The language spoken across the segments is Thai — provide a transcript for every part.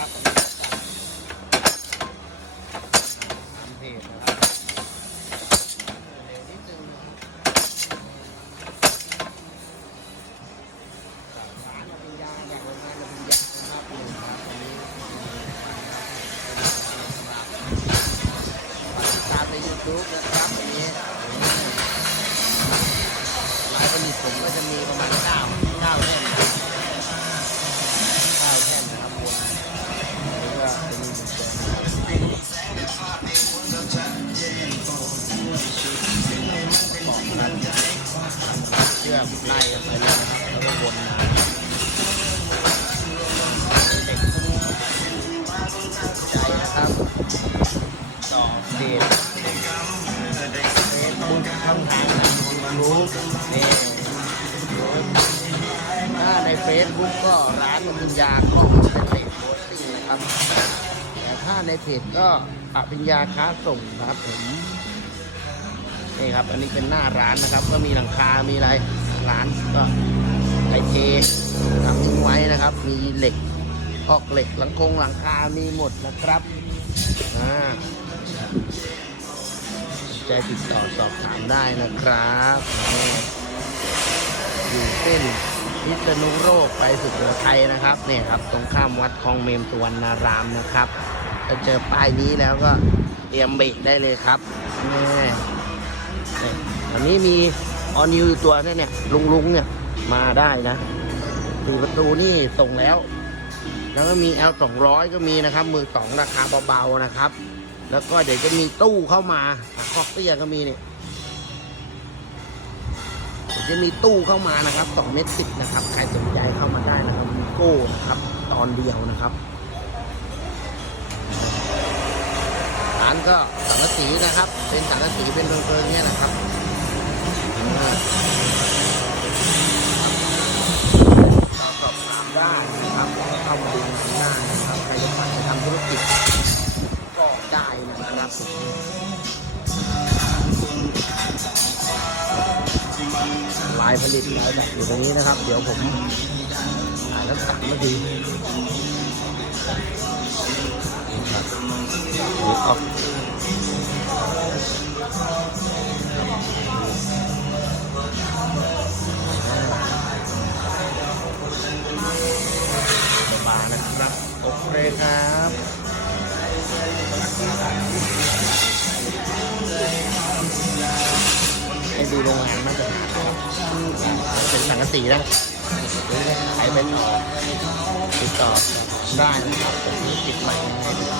นะครับน้ำเพจนะครับูปนะครับอย่างนี้ลายผลิตผมก็จะมีประมาณ เชือกไล่ไปเลยนะครับแล้วก็วนเด็กใจนะครับต่อเดทเฟซบุ๊กช่องทางนะรู้เนี่ถ้าในเฟซบุ๊กก็ร้านปัญญากล้องสเตทโพสติ้งนะครับ แต่ถ้าในเพจก็อภิญญาค้าส่งนะครับผมนี่ครับ อันนี้เป็นหน้าร้านนะครับ ก็มีหลังคา มีอะไร ร้านก็ไอเททำทิ้งไว้นะครับ มีเหล็กกอกเหล็กหลังคงหลังคา มีหมดนะครับอ่าใจติดต่อสอบถามได้นะครับ อยู่เส้นพิษณุโลกไปสุโขทัยนะครับเนี่ยครับ ตรงข้ามวัดคลองเมมสุวรรณารามนะครับถ้าเจอป้ายนี้แล้วก็เตรียมเบรกได้เลยครับนี่อันนี้มี ออนิวตัวนี่เนี่ย ลุงลุงเนี่ย มาได้นะสี่ประตูนี่ส่งแล้ว แล้วก็มี L 2 0 0ก็มีนะครับ มือสองราคาเบาๆนะครับ แล้วก็เดี๋ยวจะมีตู้เข้ามาคอกเตี้ยก็มีเนี่ยจะมีตู้เข้ามานะครับ2เมตรสิบนะครับ ใครสนใจเข้ามาได้นะครับมีโก้นะครับ ตอนเดียวนะครับร้านก็สังกะสีนะครับ เป็นสังกะสีเป็นเพิงๆเนี่ยนะครับ สอบถามได้นะครับเข้ามาดูข้างหน้านะครับใครจะมาจะทำธุรกิจก็ได้นะครับลายผลิตลายแบบอยู่ตรงนี้นะครับ เดี๋ยวผมถ่ายแล้วตัดมาดีครับนี่ออกบ โอเครับให้ดูโรงงานมาตรฐานะครับเป็นสังกะสีนะใครเป็นต่อติดต่อได้นะครับผมติดใหม่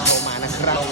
โทรมานะครับ